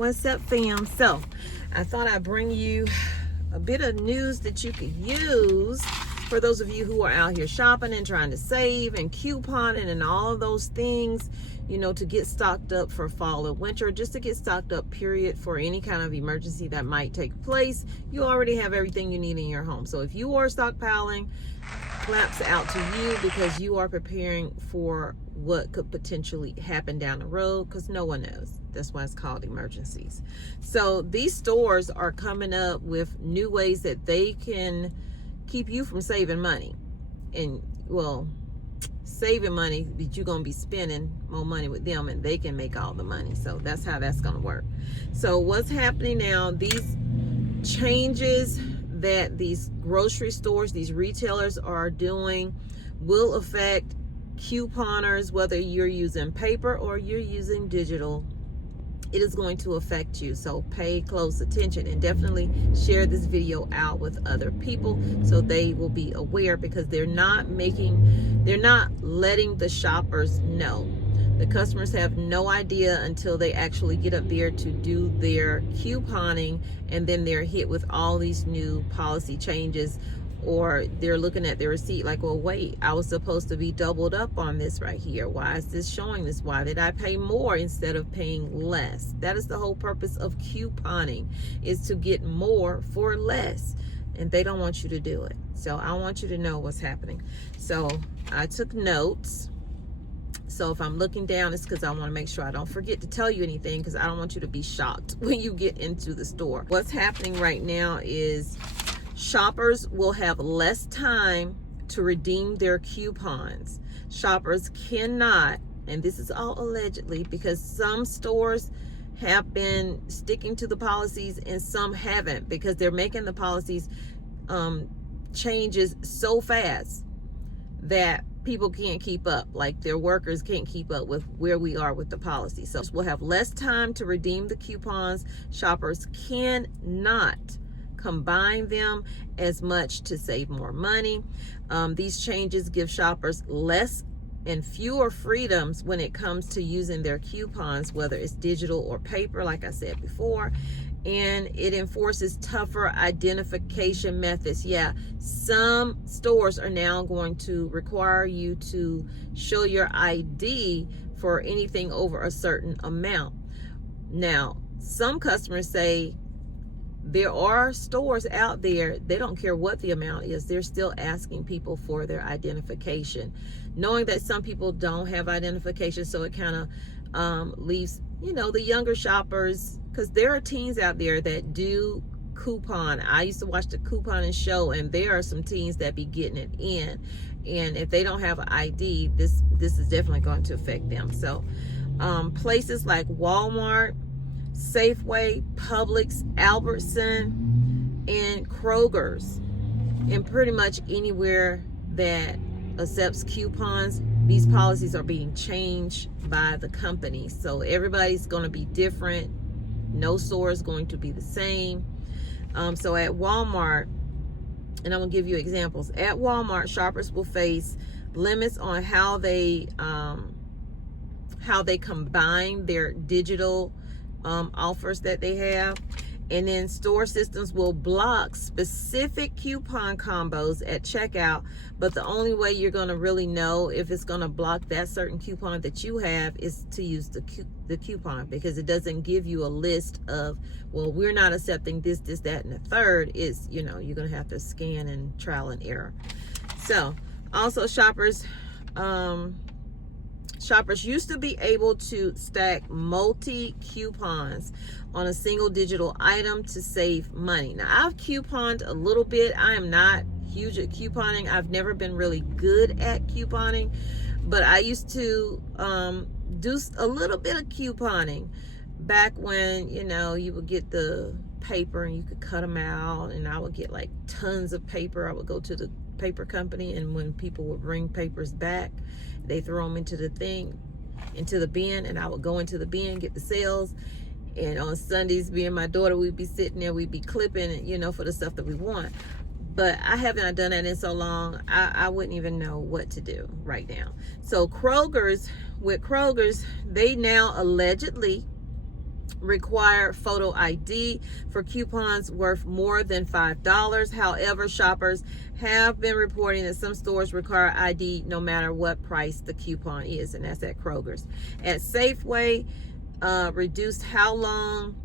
What's up, fam? So I thought I'd bring you a bit of news that you could use for those of you who are out here shopping and trying to save and couponing and all of those things, you know, to get stocked up for fall or winter, just to get stocked up, period, for any kind of emergency that might take place. You already have everything you need in your home. So if you are stockpiling, claps out to you, because you are preparing for what could potentially happen down the road, because no one knows. That's why it's called emergencies. So these stores are coming up with new ways that they can keep you from saving money. And, well, saving money, but you're going to be spending more money with them and they can make all the money. So that's how that's going to work. So what's happening now, these changes that these grocery stores, these retailers are doing, will affect couponers, whether you're using paper or you're using digital. It is going to affect you, so pay close attention and definitely share this video out with other people so they will be aware, because they're not letting the shoppers know. The customers have no idea until they actually get up there to do their couponing, and then they're hit with all these new policy changes, or they're looking at their receipt like, well, wait, I was supposed to be doubled up on this right here. Why is this showing this? Why did I pay more instead of paying less? That is the whole purpose of couponing, is to get more for less. And they don't want you to do it. So I want you to know what's happening. So I took notes. So if I'm looking down, it's because I want to make sure I don't forget to tell you anything, because I don't want you to be shocked when you get into the store. What's happening right now is shoppers will have less time to redeem their coupons. Shoppers cannot, and this is all allegedly, because some stores have been sticking to the policies and some haven't, because they're making the policies changes so fast that people can't keep up, like their workers can't keep up with where we are with the policy. So we'll have less time to redeem the coupons. Shoppers cannot combine them as much to save more money. These changes give shoppers less and fewer freedoms when it comes to using their coupons, whether it's digital or paper, like I said before. And it enforces tougher identification methods. Yeah, some stores are now going to require you to show your ID for anything over a certain amount. Now, some customers say, there are stores out there, they don't care what the amount is, they're still asking people for their identification, knowing that some people don't have identification. So it kind of leaves, you know, the younger shoppers, because there are teens out there that do coupon. I used to watch the couponing show, and there are some teens that be getting it in, and if they don't have an ID, this is definitely going to affect them. So places like Walmart, Safeway, Publix, Albertson, and Kroger's, and pretty much anywhere that accepts coupons, these policies are being changed by the company. So everybody's going to be different. No store is going to be the same. So at Walmart, and I'm going to give you examples. At Walmart, shoppers will face limits on how they combine their digital offers that they have. And then store systems will block specific coupon combos at checkout, but the only way you're going to really know if it's going to block that certain coupon that you have is to use the coupon, because it doesn't give you a list of, well, we're not accepting this, that, and the third. Is, you know, you're going to have to scan and trial and error. So also shoppers used to be able to stack multi coupons on a single digital item to save money. Now, I've couponed a little bit. I am not huge at couponing. I've never been really good at couponing, but I used to do a little bit of couponing back when, you know, you would get the paper and you could cut them out, and I would get like tons of paper. I would go to the paper company, and when people would bring papers back, they throw them into the bin, and I would go into the bin, get the sales. And on Sundays, me and my daughter, we'd be sitting there, we'd be clipping, you know, for the stuff that we want. But I haven't done that in so long, I wouldn't even know what to do right now. So Kroger's, they now allegedly require photo ID for coupons worth more than $5. However, shoppers have been reporting that some stores require ID no matter what price the coupon is, and that's at Kroger's. At Safeway, reduced how long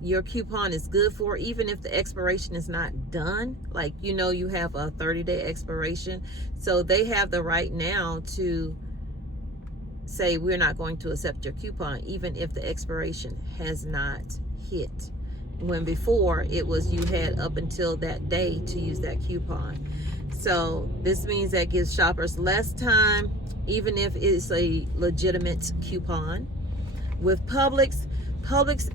your coupon is good for, even if the expiration is not done. Like, you know, you have a 30-day expiration, so they have the right now to say we're not going to accept your coupon even if the expiration has not hit, when before it was you had up until that day to use that coupon. So this means that gives shoppers less time, even if it's a legitimate coupon. With Publix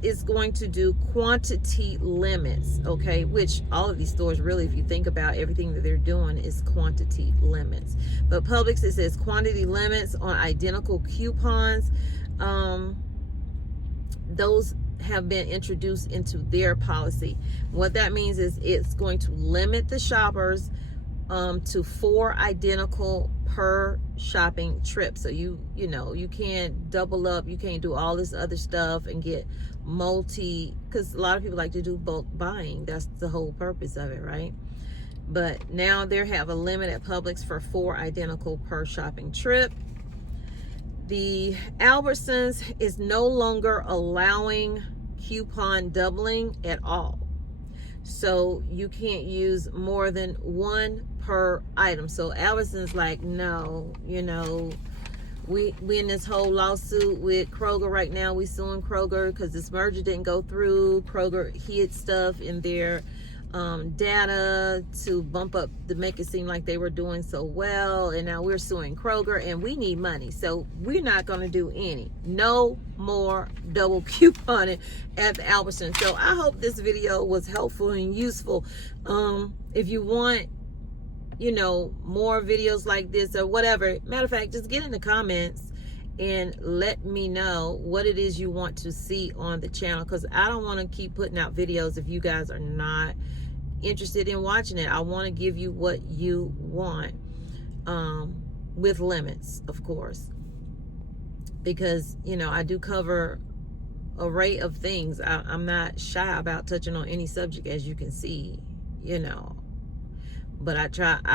is going to do quantity limits, okay, which all of these stores really, if you think about everything that they're doing, is quantity limits. But Publix, it says quantity limits on identical coupons. Those have been introduced into their policy. What that means is it's going to limit the shoppers to 4 identical per shopping trip. So you know, you can't double up, you can't do all this other stuff and get because a lot of people like to do bulk buying. That's the whole purpose of it, right? But now they have a limit at Publix for 4 identical per shopping trip. The Albertsons is no longer allowing coupon doubling at all. So you can't use more than 1 per item. So Albertson's like, no, you know, we in this whole lawsuit with Kroger right now. We suing Kroger because this merger didn't go through. Kroger hid stuff in their data to bump up, to make it seem like they were doing so well, and now we're suing Kroger and we need money, so we're not going to do no more double couponing at the Albertsons. So I hope this video was helpful and useful. If you want, you know, more videos like this or whatever, matter of fact, just get in the comments and let me know what it is you want to see on the channel, because I don't want to keep putting out videos if you guys are not interested in watching it. I want to give you what you want, with limits, of course, because, you know, I do cover an array of things. I'm not shy about touching on any subject, as you can see, you know, but I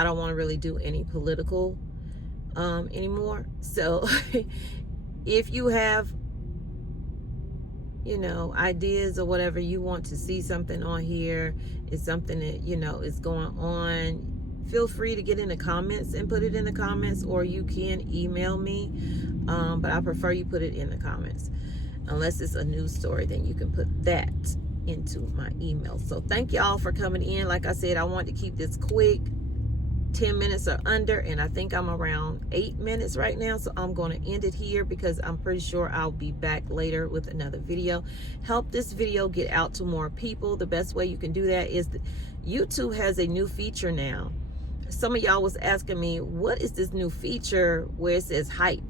don't want to really do any political anymore. So if you have, you know, ideas or whatever, you want to see something on here, it's something that, you know, is going on, feel free to get in the comments and put it in the comments, or you can email me, but I prefer you put it in the comments. Unless it's a news story, then you can put that into my email. So thank y'all for coming in. Like I said, I want to keep this quick, 10 minutes or under, and I think I'm around 8 minutes right now, so I'm going to end it here because I'm pretty sure I'll be back later with another video. Help this video get out to more people. The best way you can do that is that YouTube has a new feature now. Some of y'all was asking me, what is this new feature where it says hype?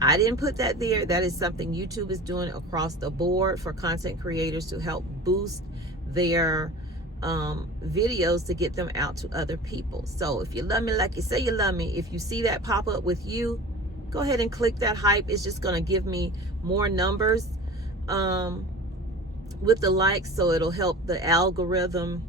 I didn't put that there. That is something YouTube is doing across the board for content creators to help boost their videos, to get them out to other people. So if you love me like you say you love me, if you see that pop up with you, go ahead and click that hype. It's just going to give me more numbers with the likes, so it'll help the algorithm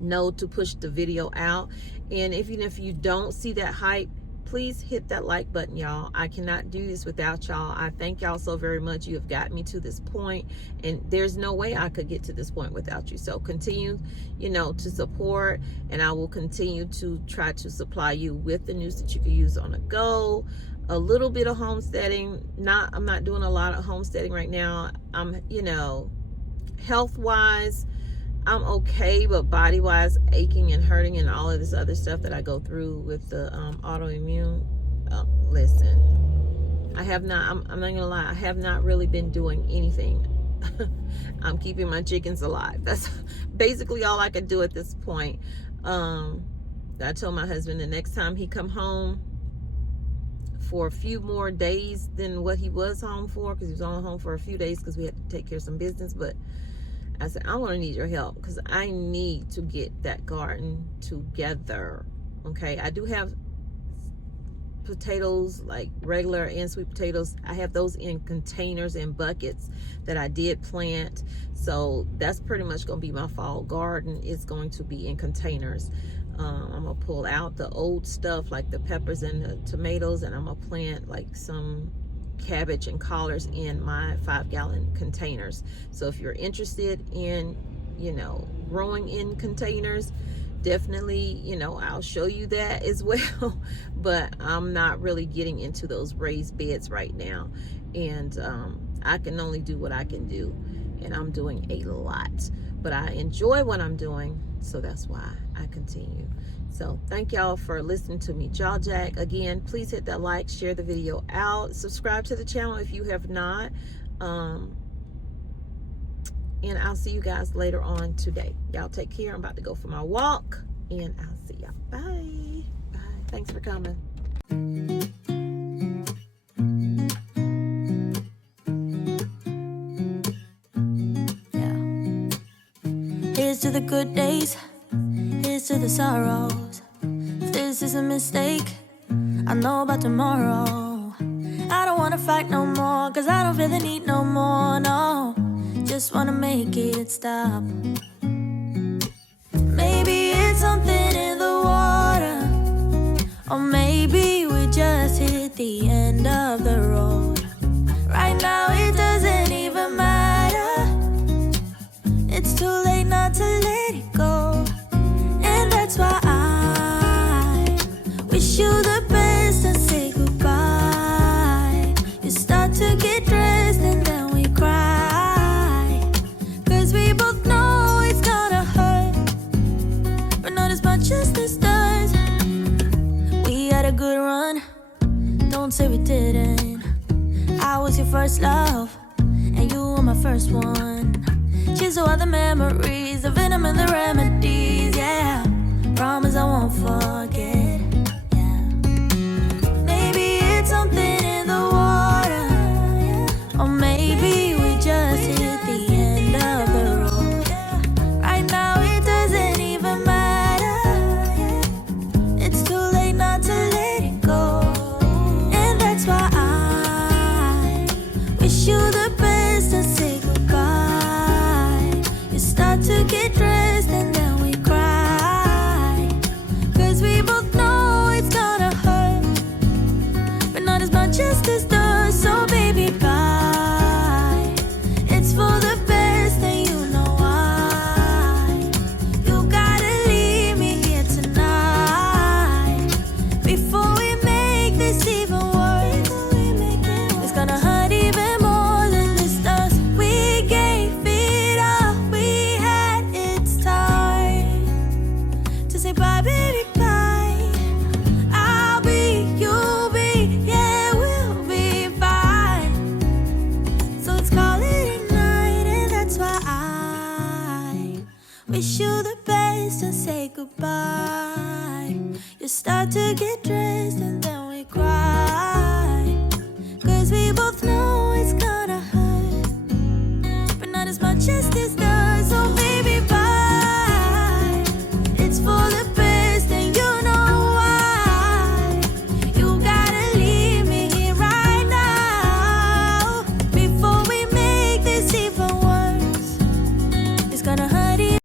know to push the video out. And even if you don't see that hype, please hit that like button, y'all. I cannot do this without y'all. I thank y'all so very much. You have got me to this point, and there's no way I could get to this point without you. So continue, you know, to support, and I will continue to try to supply you with the news that you can use on the go. A little bit of homesteading. I'm not doing a lot of homesteading right now. I'm, you know, health-wise, I'm okay, but body-wise, aching and hurting and all of this other stuff that I go through with the autoimmune. Listen, I have not, I'm not gonna lie, I have not really been doing anything. I'm keeping my chickens alive. That's basically all I can do at this point. I told my husband the next time he come home for a few more days than what he was home for, because he was only home for a few days because we had to take care of some business, but I said, I'm going to need your help because I need to get that garden together. Okay, I do have potatoes, like regular and sweet potatoes, I have those in containers and buckets that I did plant. So that's pretty much going to be my fall garden. It's going to be in containers. I'm gonna pull out the old stuff like the peppers and the tomatoes, and I'm gonna plant like some cabbage and collards in my 5-gallon containers. So if you're interested in, you know, growing in containers, definitely, you know, I'll show you that as well. But I'm not really getting into those raised beds right now, and I can only do what I can do, and I'm doing a lot, but I enjoy what I'm doing, so that's why I continue. So thank y'all for listening to me jaw jack. Again, please hit that like, share the video out, subscribe to the channel if you have not, and I'll see you guys later on today. Y'all take care. I'm about to go for my walk, and I'll see y'all. Bye. Bye. Thanks for coming. Here's to the good days, here's to the sorrows. If this is a mistake, I know about tomorrow. I don't wanna fight no more, cause I don't feel the need no more, no. Just wanna make it stop. Maybe it's something in the water, or maybe we just hit the end of the road. Right now it doesn't even matter. It's too late not to let it go. And that's why I wish you the best and say goodbye. You start to get dressed and then we cry, cause we both know it's gonna hurt, but not as much as this does. We had a good run, don't say we didn't. I was your first love, and you were my first one. Cheers to all the memories, the venom and the remedies, yeah. Promise I won't